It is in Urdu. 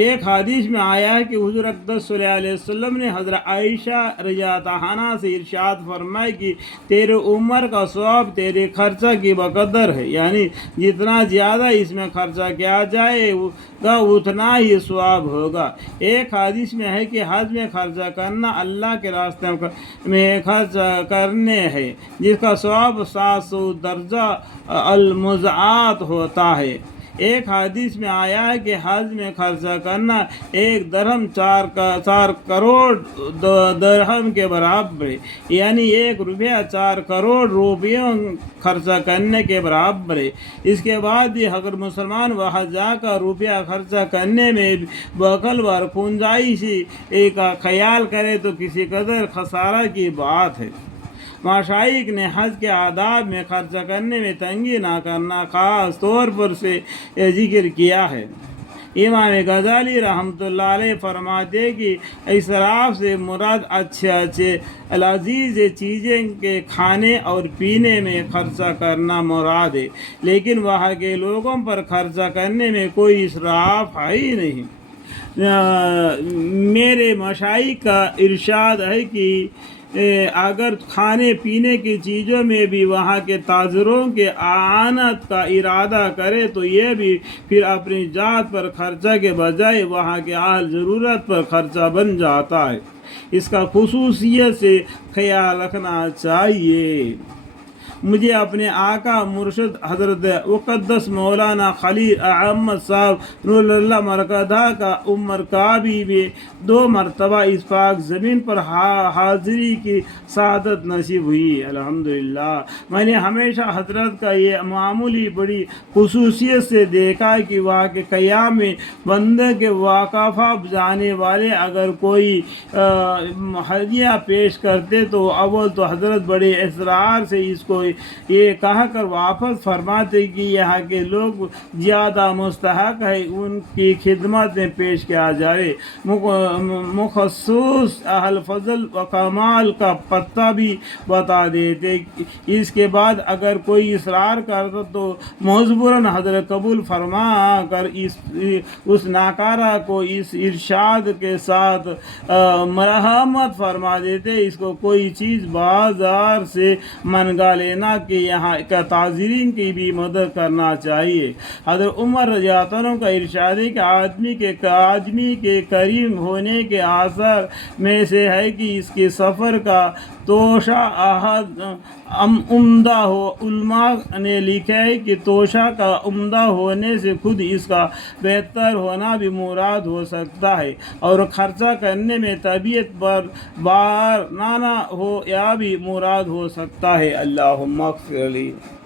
ایک حدیث میں آیا ہے کہ حضور اقدس صلی اللہ علیہ وسلم نے حضرت عائشہ رضی اللہ عنہا سے ارشاد فرمایا کہ تیرے عمر کا ثواب تیرے خرچہ کی بقدر ہے، یعنی جتنا زیادہ اس میں خرچہ کیا جائے گا اتنا ہی ثواب ہوگا۔ ایک حدیث میں ہے کہ حج میں خرچہ کرنا اللہ کے راستے میں خرچ کرنے ہے، جس کا ثواب 700 درجہ المضاعف ہوتا ہے۔ ایک حدیث میں آیا ہے کہ حج میں خرچہ کرنا 1 درہم 4 کروڑ درہم کے برابر ہے، یعنی 1 روپیہ 4 کروڑ روپیوں خرچہ کرنے کے برابر ہے۔ اس کے بعد بھی اگر مسلمان وہاں جا کر روپیہ خرچہ کرنے میں بخل و کنجوسی کا خیال کرے تو کسی قدر خسارہ کی بات ہے۔ مشائخ نے حج کے آداب میں خرچہ کرنے میں تنگی نہ کرنا خاص طور پر سے ذکر کیا ہے۔ امام غزالی رحمۃ اللہ علیہ فرماتے ہیں کہ اسراف سے مراد اچھے لذیذ چیزیں کے کھانے اور پینے میں خرچہ کرنا مراد ہے، لیکن وہاں کے لوگوں پر خرچہ کرنے میں کوئی اسراف ہے ہی نہیں۔ میرے مشائخ کا ارشاد ہے کہ اگر کھانے پینے کی چیزوں میں بھی وہاں کے تاجروں کے اعانت کا ارادہ کرے تو یہ بھی پھر اپنی ذات پر خرچہ کے بجائے وہاں کے اہل ضرورت پر خرچہ بن جاتا ہے۔ اس کا خصوصیت سے خیال رکھنا چاہیے۔ مجھے اپنے آقا مرشد حضرت مقدس مولانا خلیل احمد صاحب نور اللہ مرکزہ کا عمر کعبی میں 2 مرتبہ اس پاک زمین پر حاضری کی سعادت نصیب ہوئی، الحمدللہ۔ میں نے ہمیشہ حضرت کا یہ معمولی بڑی خصوصیت سے دیکھا کہ وہاں کے قیام میں بندے کے وقفہ جانے والے اگر کوئی ہدیہ پیش کرتے تو اول تو حضرت بڑے اصرار سے اس کو یہ کہا کر واپس فرماتے کہ یہاں کے لوگ زیادہ مستحق ہے ان کی خدمت میں پیش کیا جائے۔ مخصوص اہل فضل و کمال کا پتہ بھی بتا دیتے۔ اس کے بعد اگر کوئی اصرار کرتا تو مجبوراً حضرت قبول فرما کر اس ناکارہ کو اس ارشاد کے ساتھ مرحمت فرما دیتے، اس کو کوئی چیز بازار سے منگا لینا کہ یہاں کا تاجرین کی بھی مدد کرنا چاہیے۔ حضرت عمر رضی اللہ عنہ کا ارشاد ہے کہ آدمی کے کریم ہونے کے آثار میں سے ہے کہ اس کے سفر کا توشہ عمدہ ہو۔ علماء نے لکھا ہے کہ توشہ کا عمدہ ہونے سے خود اس کا بہتر ہونا بھی مراد ہو سکتا ہے، اور خرچہ کرنے میں طبیعت پر بار نہ ہو یا بھی مراد ہو سکتا ہے۔ اللہم اغفر لی۔